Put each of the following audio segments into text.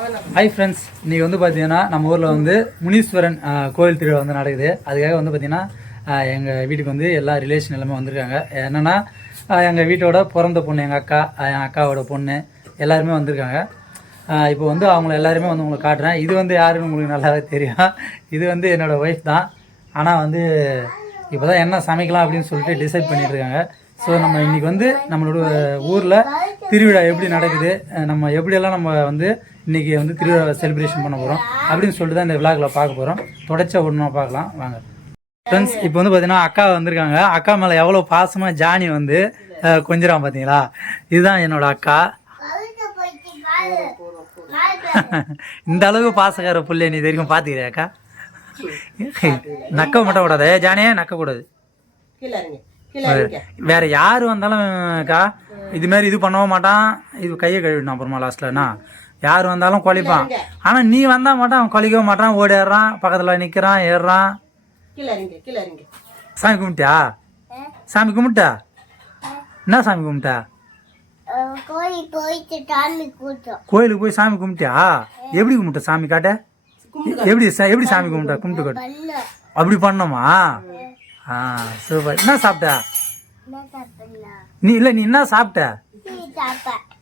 Hi friends, இன்றைக்கி வந்து பார்த்தீங்கன்னா நம்ம ஊரில் வந்து முனீஸ்வரன் கோயில் திருவிழா வந்து நடக்குது. அதுக்காக வந்து பார்த்திங்கன்னா எங்கள் வீட்டுக்கு வந்து எல்லா ரிலேஷன் எல்லாமே வந்திருக்காங்க. என்னென்னா எங்கள் வீட்டோட பிறந்த பொண்ணு, எங்கள் அக்காவோட பொண்ணு எல்லாருமே வந்திருக்காங்க. இப்போ வந்து அவங்கள எல்லாருமே வந்து உங்களுக்கு காட்டுறேன். இது வந்து யாருன்னு உங்களுக்கு நல்லாவே தெரியும். இது வந்து என்னோடய ஒய்ஃப் தான். ஆனால் வந்து இப்போ தான் என்ன சமைக்கலாம் அப்படின்னு சொல்லிட்டு டிசைட் பண்ணிட்டுருக்காங்க. ஸோ நம்ம இன்றைக்கி வந்து நம்மளோட ஊரில் திருவிழா எப்படி நடக்குது, நம்ம எப்படியெல்லாம் நம்ம வந்து இன்றைக்கி வந்து திருவிழா செலிப்ரேஷன் பண்ண போகிறோம் அப்படின்னு சொல்லிட்டு தான் இந்த விழாக்கில் பார்க்க போகிறோம். தொடர்ச்சியாக ஒன்றா பார்க்கலாம் வாங்க ஃப்ரெண்ட்ஸ். இப்போ வந்து பார்த்தீங்கன்னா அக்கா வந்திருக்காங்க. அக்கா மேலே எவ்வளோ பாசமாக ஜானி வந்து கொஞ்சிறான் பார்த்தீங்களா. இதுதான் என்னோட அக்கா. இந்த அளவுக்கு பாசக்கார புள்ளை நீ தெரியும் பார்த்துக்கிறியா அக்கா? நக்க மட்டும் கூடாது ஜானியே, நக்கக்கூடாது. வேற யாரு வந்தாலும் அக்கா இது மாதிரி இது பண்ணவும் மாட்டான். இது கையை கழுவிடணும் அப்புறமா லாஸ்ட்லண்ணா. யார் வந்தாலும் கொலைப்பான். ஆனால் நீ வந்தால் மாட்டான், அவன் கொலைக்கவும் மாட்டான். ஓடிடுறான், பக்கத்தில் நிற்கிறான், ஏறுறான். சாமி கும்பிட்டியா? சாமி கும்பிட்டா? என்ன சாமி கும்பிட்டா? கோயிலுக்கு போய் சாமி கும்பிட்டியா? எப்படி கும்பிட்ட? சாமி காட்ட. எப்படி சாமி கும்பிட்டா? கும்பிட்டு காட்டு. அப்படி பண்ணோமா? சூப்பர். என்ன சாப்பிட்ட நீ? இல்லை, நீ என்ன சாப்பிட்ட?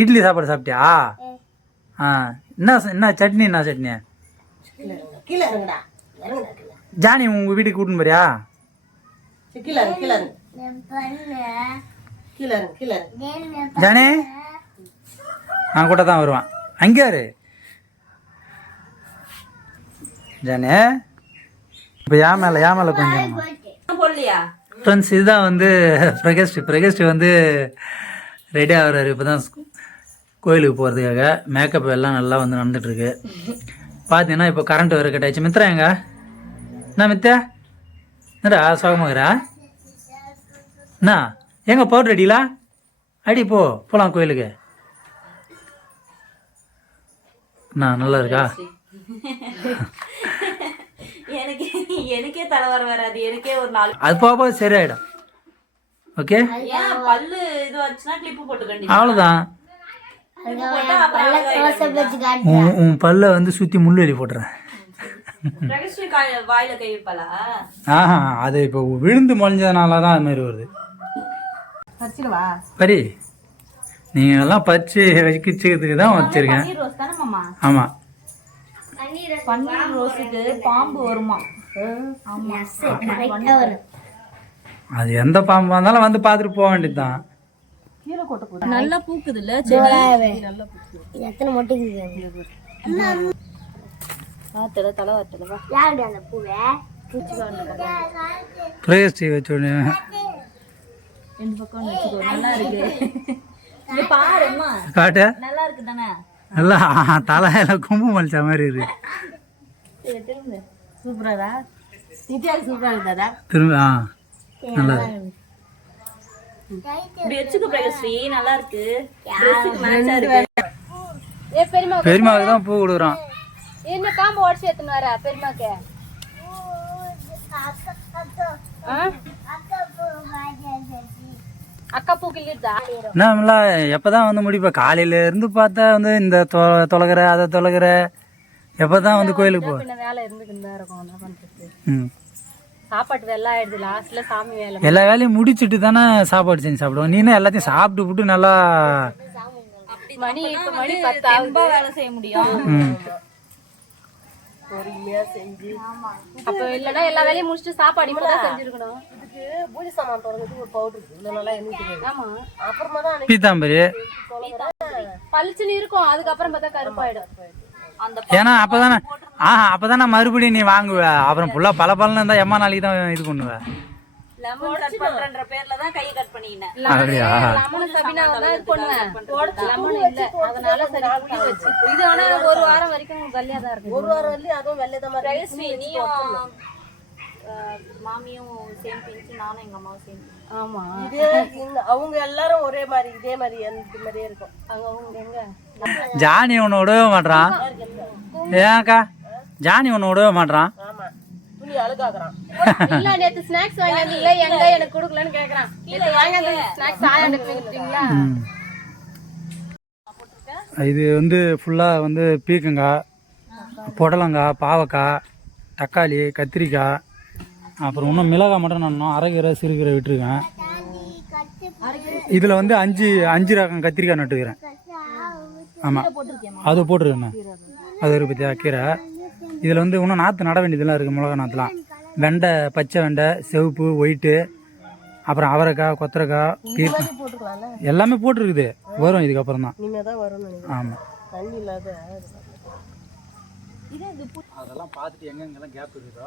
இட்லி சாப்பாடு சாப்பிட்டியா? என்ன சட்னி? என்ன சட்னி? ஜானி உங்க வீட்டுக்கு கூட்டின்னு போறியா? ஜானி நான் கூட தான் வருவான். அங்கே யாரு ஜானி? இப்போ ஏன் மேலே கொஞ்சம் ஃப்ரெண்ட்ஸ், இதுதான் வந்து பிரகஸ்ட் வந்து ரெடி ஆகிறாரு. இப்போ தான் கோயிலுக்கு போகிறதுக்காக மேக்கப் எல்லாம் நல்லா வந்து நடந்துகிட்ருக்கு. பார்த்தீங்கன்னா இப்போ கரண்ட் வேறு கட் ஆயிடுச்சு. மித்ரா எங்க? என்ன மித்ரா? என்னடா சோகமாகறா? என்ன எங்கே பவுடர் அடிங்களா? அடி போகலாம் கோயிலுக்கு. நல்லா இருக்கா? எனக்கே தலைவர வராது. எனக்கே ஒரு நாள் அது போக சரியாயிடும். ஓகே, அவ்வளோதான். உன் பல்ல வந்து சுற்றி முள்ளெலி போட்டுறேன். அது இப்போ விழுந்து முளைஞ்சதுனால தான் அது மாதிரி வருது. சரி, நீங்கள் எல்லாம் பறிச்சு வச்சுக்கிறதுக்கு தான் வச்சிருக்கேன். ஆமாம், பன்னீர் ரோஸுக்கு பாம்பு வருமா? அது எந்த பாம்பா இருந்தாலும் வந்து பார்த்துட்டு போக வேண்டியதுதான். நல்லா பூக்குது இல்ல செடி? நல்லா பூக்குது. எத்தனை மொட்டைக்கு தலை வத்தலவா? யாருடைய அந்த பூவே பிரேஸ்டி வச்சோனே இந்த பக்கம் வச்சுக்கோ. நல்லா இருக்கு. இங்க பாரும்மா, காட்டு. நல்லா இருக்கு தானே? நல்லா தலையில கும்பு மலிச்ச மாதிரி இருக்கு. சூப்பரா நித்யா, சூப்பரா இருக்குதா? திரும்ப நல்லா இருக்கு. இப்படி வெச்சுக்கு பிரகஸ்ரீ, நல்லா இருக்கு. ட்ரெஸ்ஸுக்கு மேட்சா இருக்கு. ஏ பெரியமாக்கு தான் பூ கொடுக்குறான். என்ன காம்பு உடச்சி எடுத்துன்னு வர பெரியமாக்கு? அக்கா பூ கிள்ளிடுதா? நம்மளா எப்பதான் வந்து முடிப்ப? காலையில இருந்து பார்த்தா வந்து இந்த தொலைகிற அதை தொலைகிற. எப்பதான் வந்து கோயிலுக்கு போ வேலை இருந்துக்கிட்டு தான் இருக்கும். என்ன பண்றது? சாப்பாட்டு வேலை ஆயிடுது. லாஸ்ட்ல சாமி வேலை. எல்லா வேலையும் முடிச்சுட்டு தானே சாப்பாடு செஞ்சு சாப்பிடுவோம். நீனா எல்லாத்தையும் சாப்பிட்டு விட்டு நல்லா மணி 10 வேலை செய்ய முடியும். பொறுமையா செஞ்சு அப்ப இல்லனா எல்லா வேலையும் முடிச்சிட்டு சாப்பாடு இப்பதான் செஞ்சிருக்கணும். இதுக்கு பூஜை சாமான் தொடங்கிறதுக்கு ஒரு பவுடர் இருக்கு. இல்ல நல்லா எண்ணெய் தெரியும். ஆமா, அப்புறமா தான் பீதாம்பரி பளிச்சுன்னு இருக்கும். அதுக்கு அப்புறம் பார்த்தா கருப்பாயிடும். ஏன்னா அப்பதானே மறுபடியும் நீ வாங்குவ. அப்புறம் ஃபுல்லா பலன்னு இருந்தா எம்மா நாளைக்கு தான் இது பண்ணுவ. லெமன் கட் பண்றன்ற பேர்ல தான் கை கட் பண்ணினேன். அப்படியே லெமன் சபினாவை தான் இது பண்ணுவேன். லெமன் இல்ல, அதனால சரி புளி வச்சு இது. ஆனா ஒரு வாரம் வரைக்கும் வெள்ளையா தான் இருக்கு. ஒரு வாரம் வரலி அதுவும் வெள்ளையா தான் இருக்கு. நீயும் மாமியும் சேம் பிஞ்ச், நானும் எங்க அம்மாவும் சேம். ஆமா, இதே அவங்க எல்லாரும் ஒரே மாதிரி இதே மாதிரி அந்த மாதிரியே இருக்கும். அவங்க எங்க ஜானி ஒன்னு விடவே மாட்டான். ஏன்க்கா ஜானி ஒன்னு விடவே மாட்டான். ஆமா, துணி அழுகாக்குறான். இல்ல நேத்து ஸ்நாக்ஸ் வாங்கினீங்களா? எங்க எனக்கு கொடுக்கலன்னு கேக்குறான். நேத்து வாங்கின ஸ்நாக்ஸ் ஆயாண்டு கொடுத்தீங்களா? இது வந்து ஃபுல்லாக வந்து பீக்கங்காய், புடலங்காய், பாவக்காய், தக்காளி, கத்திரிக்காய், அப்புறம் இன்னும் மிளகாய் மட்டும் நான் அரைக்கீரை சிறுகீரை விட்டுருக்கேன். இதில் வந்து அஞ்சு ரகம் கத்திரிக்காய் நட்டுக்கிறேன். ஆமாம், அது போட்டிருக்கேண்ணா. அது ஒரு பற்றியா கீரை. இதில் வந்து இன்னும் நாற்று நட வேண்டியதெல்லாம் இருக்குது. மிளகா நாற்றுலாம், வெண்டை, பச்சை வெண்டை, சிவப்பு, ஒயிட்டு, அப்புறம் அவரைக்காய், கொத்தரைக்காய், பீர்க்கங்காய் எல்லாமே போட்டிருக்குது. வரும் இதுக்கப்புறம் தான். ஆமாம், அதெல்லாம் பார்த்துட்டு எங்கெங்கெல்லாம் கேப் இருக்குதோ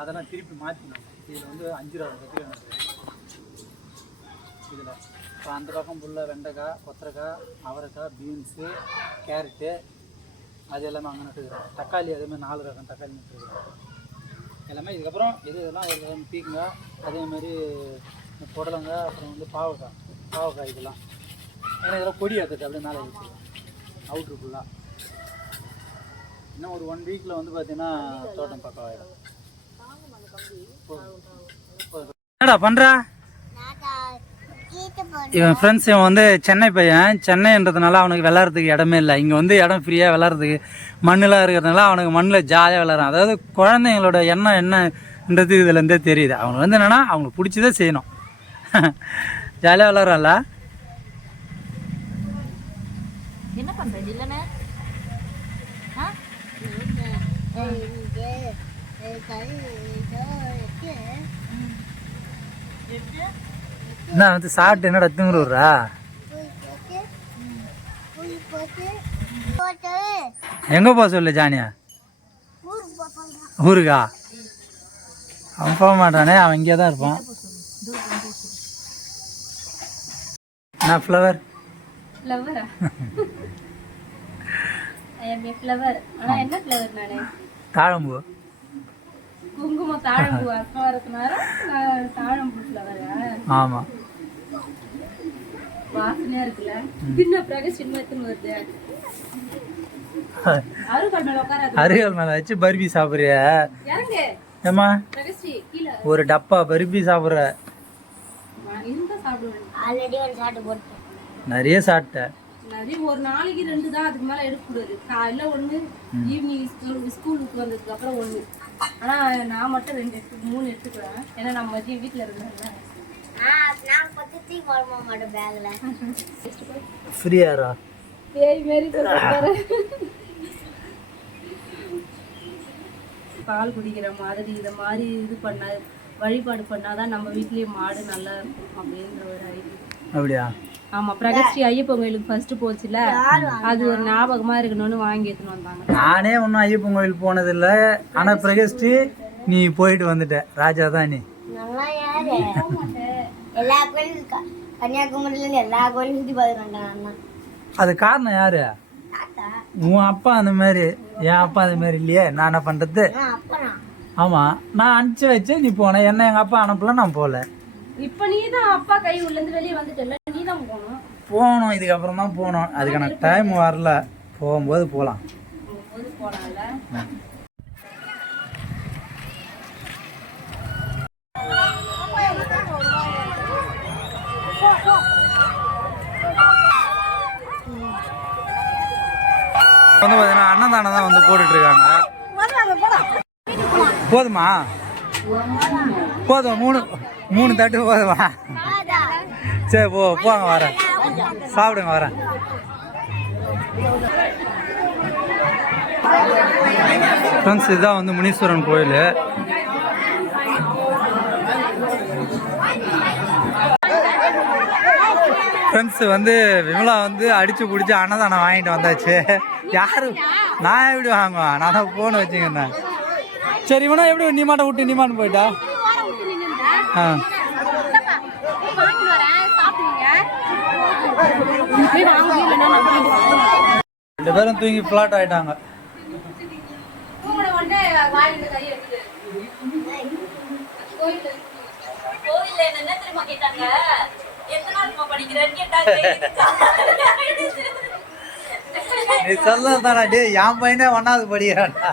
அதெல்லாம் திருப்பி மாற்றினோம். இதில் வந்து 5 ரகம் கத்திரிக்காய் நட்டுருக்கேன். இதில் இப்போ அந்த பக்கம் ஃபுல்லாக வெண்டைக்காய், கொத்தரைக்காய், அவரைக்காய், பீன்ஸு, கேரட்டு அது எல்லாமே அங்கே நட்டுக்கிறேன். தக்காளி அதேமாதிரி 4 ரகம் தக்காளி நட்டுருக்கிறேன் எல்லாமே. இதுக்கப்புறம் இதெல்லாம் பீக்கங்காய், அதேமாதிரி புடலங்காய், அப்புறம் வந்து பாவக்காய் இதெல்லாம். ஏன்னா இதெல்லாம் கொடி ஏற்றுது அப்படியே மேலே வச்சுருக்கேன் அவுட்ரு ஃபுல்லாக. இன்னும் ஒரு 1 வீக்கில் வந்து பார்த்தீங்கன்னா தோட்டம் பக்கம் ஆகிடும். என்னடா பண்ணுறா இவன் ஃப்ரெண்ட்ஸ்? இவன் வந்து சென்னை பையன். சென்னைன்றதுனால அவனுக்கு விளாட்றதுக்கு இடமே இல்லை. இங்கே வந்து இடம் ஃப்ரீயாக விளாட்றதுக்கு மண்ணெலாம் இருக்கிறதுனால அவனுக்கு மண்ணில் ஜாலியாக விளாட்றான். அதாவது குழந்தைங்களோட எண்ணம் என்னன்றது இதுலேருந்தே தெரியுது. அவனுக்கு வந்து என்னென்னா அவங்களுக்கு பிடிச்சதே செய்யணும். ஜாலியாக விளாட்றான்ல. என்ன பண்ணுறது இல்லைண்ணே? என்ன வந்து சாப்பிட்டு என்னடா திமுரு விட்றா? எங்கே போக சொல்லு ஜானியா? ஊருக்கா? அவன் போக மாட்டானே, அவன் இங்கே தான் இருப்பான். என்ன ஃப்ளவர்? தாழம்பூ. குங்குமம் தாழம்பூ வரதுனால தாழம்பூ ஃப்ளவரா? ஆமா, வாசனையா இருக்குல்ல. பின்ன பிரகாஷ் சின்னத்துல வருது. அருகால் மேல வச்சு பர்பி சாப்பிடுறியா? இறங்கு ஏமா, பிரகாஷ் கீழ ஒரு டப்பா பர்பி சாப்பிடுற. இருந்தா சாப்பிடுவேன். ஆல்ரெடி ஒரு சாப்பிட்டு போட்டேன். நிறைய சாப்பிட்டேன். நிறைய ஒரு நாளைக்கு 2 தான், அதுக்கு மேல எடுக்கக்கூடாது. காலையில 1, ஈவினிங் ஸ்கூலுக்கு வந்ததுக்கு அப்புறம் 1. ஆனா நான் மட்டும் 2 3 எடுத்துக்கிறேன். ஏன்னா நம்ம மதியம் வீட்டுல இருக்கிறேன்ல. ஃப்ரீயாரா? பால் குடிக்கிற மாதிரி இத மாதிரி இது பண்ண வழிபாடு பண்ணாதான் நம்ம வீட்லயே மாடு நல்லா இருக்கும் அப்படின்ற ஒரு ஐடியா. அப்படியா? ஆமா, பிரகஸ்ரீ ஐயப்பன் கோயிலுக்கு ஃபர்ஸ்ட் போச்சுல, அது ஒரு ஞாபகமா இருக்கணும்னு வாங்கி எடுத்துன்னு வந்தாங்க. நானே ஒன்னும் ஐயப்பன் கோயில் போனதில்லை. ஆனா பிரகஸ்ரீ நீ போயிட்டு வந்துட்ட. ராஜா தான் நீ. எல்லா கோயிலும் கன்னியாகுமரியில எல்லா கோயிலும் சுத்தி பார்த்துட்டு. அது காரணம் யாரு? உன் அப்பா அந்த மாதிரி, என் அப்பா அந்த மாதிரி இல்லையே. நான் என்ன பண்றது? ஆமா, நான் அனுப்பிச்சு வச்சேன், நீ போன. என்ன எங்க அப்பா அனுப்பல, நான் போல. இப்ப நீ தான் அப்பா கை உள்ள இருந்து வெளியே வந்துட்டல, நீ தான் போகணும். இதுக்கப்புறம் தான் போகணும். அதுக்கான டைம் வரல. போகும்போது போகலாம். வந்து பார்த்தீங்கன்னா அன்னதானம் தான் வந்து போட்டுட்டு இருக்காங்க. போதுமா? போதும். 3 தட்டு போதுமா? சரி போங்க, வரேன். சாப்பிடுங்க, வரேன். ஃப்ரெண்ட்ஸ், இதுதான் வந்து முனீஸ்வரன் கோயில். ஃப்ரெண்ட்ஸ் வந்து விமலா வந்து அடிச்சு பிடிச்சி அன்னதானம் வாங்கிட்டு வந்தாச்சு. யாரு? நான் எப்படி வாங்குவேன்? நான் தான் போன் வச்சுக்கிறேன். சரி, இவனா எப்படி நீ மாட்ட விட்டு நீ மாட்டு போயிட்டா? ஆ, ரெண்டு பேரும் தூங்கி பிளாட் ஆயிட்டாங்க. நீ சொல்லதாடா, டே என் பையனே 1வது படிக்கிறான்டா.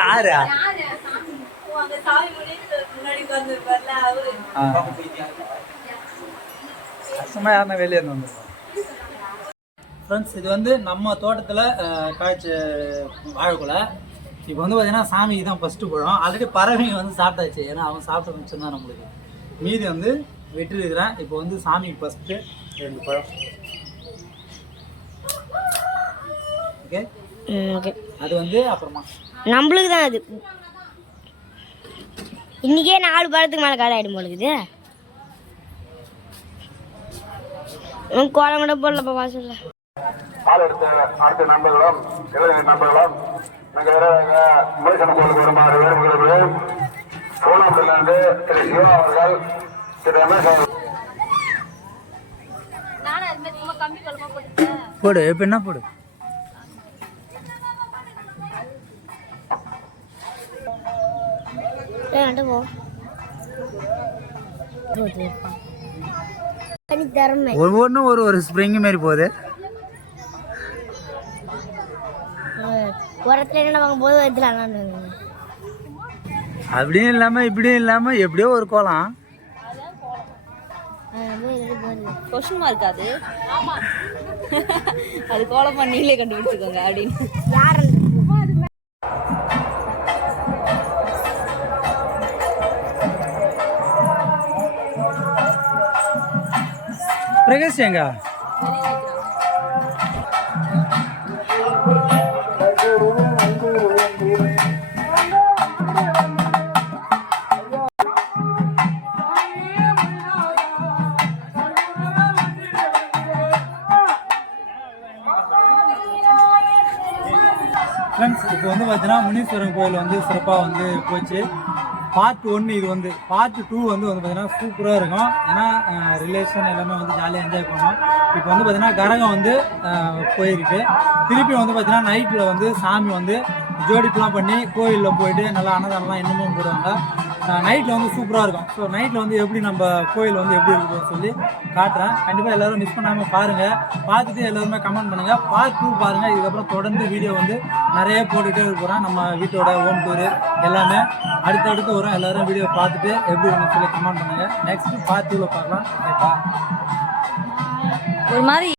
யாரு? சும்மா யாருன்னா வெளியே இருந்து வந்துருக்கோம். ஃப்ரெண்ட்ஸ், இது வந்து நம்ம தோட்டத்தில் காய்ச்ச வாழைக்குலை. இப்போ வந்து பார்த்தீங்கன்னா சாமிக்கு தான் ஃபஸ்ட்டு பழம். ஆல்ரெடி பறவைங்க வந்து சாப்பிட்டாச்சு, ஏன்னா அவன் சாப்பிட்ட மிச்சம் தான் நம்மளுக்கு. மீதி வந்து வெட்டிருக்கிறேன். இப்போ வந்து சாமிக்கு ஃபஸ்ட்டு 2 பழம். ஓகே ஓகே, அது வந்து அப்புறமா நம்மளுக்கு தான். அது இன்னைக்கே 4 பழத்துக்கு மேலே காலை ஆகிடும் போலுக்குது. கோலம் கூட போடலப்பா வாசல்ல. அடுத்த நண்பர்களும் இளைஞர் நண்பர்களும் முருகன் கோயிலுக்கு வருமாறு வேண்டுகிறது. சோழாம்பூர்லேருந்து திரு சிவா அவர்கள், திரு ரமேஷ் அவர்கள். போடு, இப்போ என்ன போடு. ஒவ்வொன்றும் ஒரு ஸ்ப்ரிங் மாதிரி போகுது. உரத்துல என்ன வாங்கும் போது வச்சுலாம் அப்படியும் இல்லாமல் இப்படியும் இல்லாமல் எப்படியோ ஒரு கோலம். கொஸ்டின் மார்க் அது. அது கோலம் பண்ணீங்களே கண்டுபிடிச்சுக்கோங்க அப்படின்னு. யார் பிரகாஷ் எங்க? ஃப்ரெண்ட்ஸ், இப்போ வந்து பார்த்தீங்கன்னா முனீஸ்வரன் கோயில் வந்து சிறப்பாக வந்து போச்சு. பார்ட் 1 இது வந்து. பார்ட் 2 வந்து பார்த்தீங்கன்னா சூப்பராக இருக்கும். ஏன்னா ரிலேஷன் எல்லாமே வந்து ஜாலியாக என்ஜாய் பண்ணோம். இப்போ வந்து பார்த்தீங்கன்னா கரகம் வந்து போயிருக்கு. திருப்பி வந்து பார்த்தீங்கன்னா நைட்டில் வந்து சாமி வந்து ஜோடிப்புலாம் பண்ணி கோயிலில் போயிட்டு நல்லா அன்னதானம்லாம் இன்னமும் போடுவாங்க. நைட்டில் வந்து சூப்பராக இருக்கும். ஸோ நைட்டில் வந்து எப்படி நம்ம கோயில் வந்து எப்படி இருக்குதுன்னு சொல்லி காட்டுறேன். கண்டிப்பாக எல்லோரும் மிஸ் பண்ணாமல் பாருங்கள். பார்த்துட்டு எல்லோருமே கமெண்ட் பண்ணுங்கள். பார்ட் 2 பாருங்கள். இதுக்கப்புறம் தொடர்ந்து வீடியோ வந்து நிறைய போட்டுகிட்டே இருக்கிறோம். நம்ம வீட்டோட ஹோம் டூரு எல்லாமே அடுத்தடுத்து வரும். எல்லோரும் வீடியோ பார்த்துட்டு எப்படி இருக்குன்னு சொல்லி கமெண்ட் பண்ணுங்கள். நெக்ஸ்ட்டு பார்ட் 2ல பார்க்கலாம். ஓகேப்பா? ஒரு மாதிரி